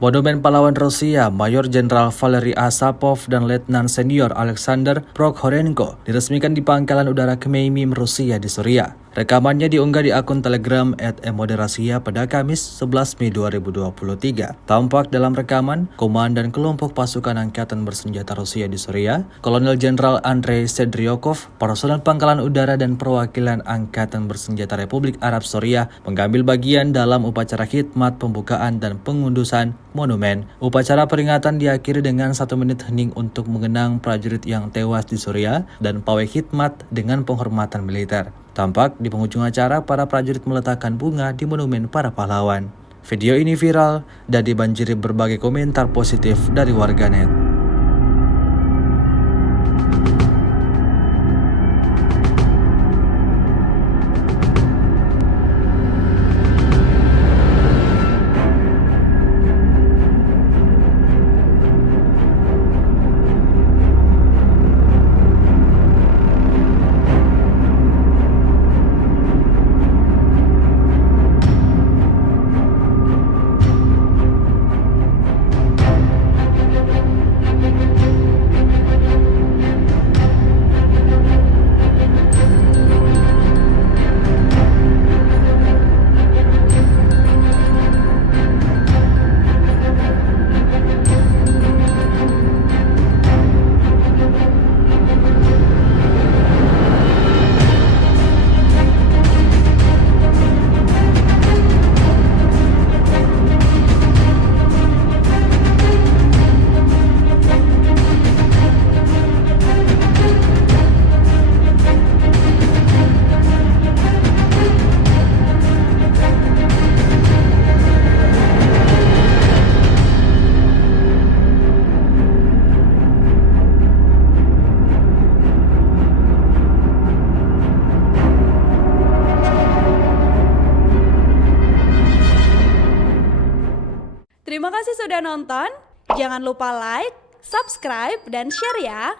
Monumen pahlawan Rusia, Mayor Jenderal Valery Asapov dan Letnan Senior Alexander Prokhorenko diresmikan di Pangkalan Udara Khmeimim, Rusia di Suriah. Rekamannya diunggah di akun Telegram @emoderasia pada Kamis 11 Mei 2023. Tampak dalam rekaman, Komandan Kelompok Pasukan Angkatan Bersenjata Rusia di Suriah, Kolonel Jenderal Andrei Sedryakov, personel Pangkalan Udara dan perwakilan Angkatan Bersenjata Republik Arab Suriah mengambil bagian dalam upacara khidmat pembukaan dan pengundusan monumen. Upacara peringatan diakhiri dengan 1 menit hening untuk mengenang prajurit yang tewas di Suriah dan pawai khidmat dengan penghormatan militer. Tampak di penghujung acara, para prajurit meletakkan bunga di monumen para pahlawan. Video ini viral dan dibanjiri berbagai komentar positif dari warganet. Terima kasih sudah nonton. Jangan lupa like, subscribe, dan share ya.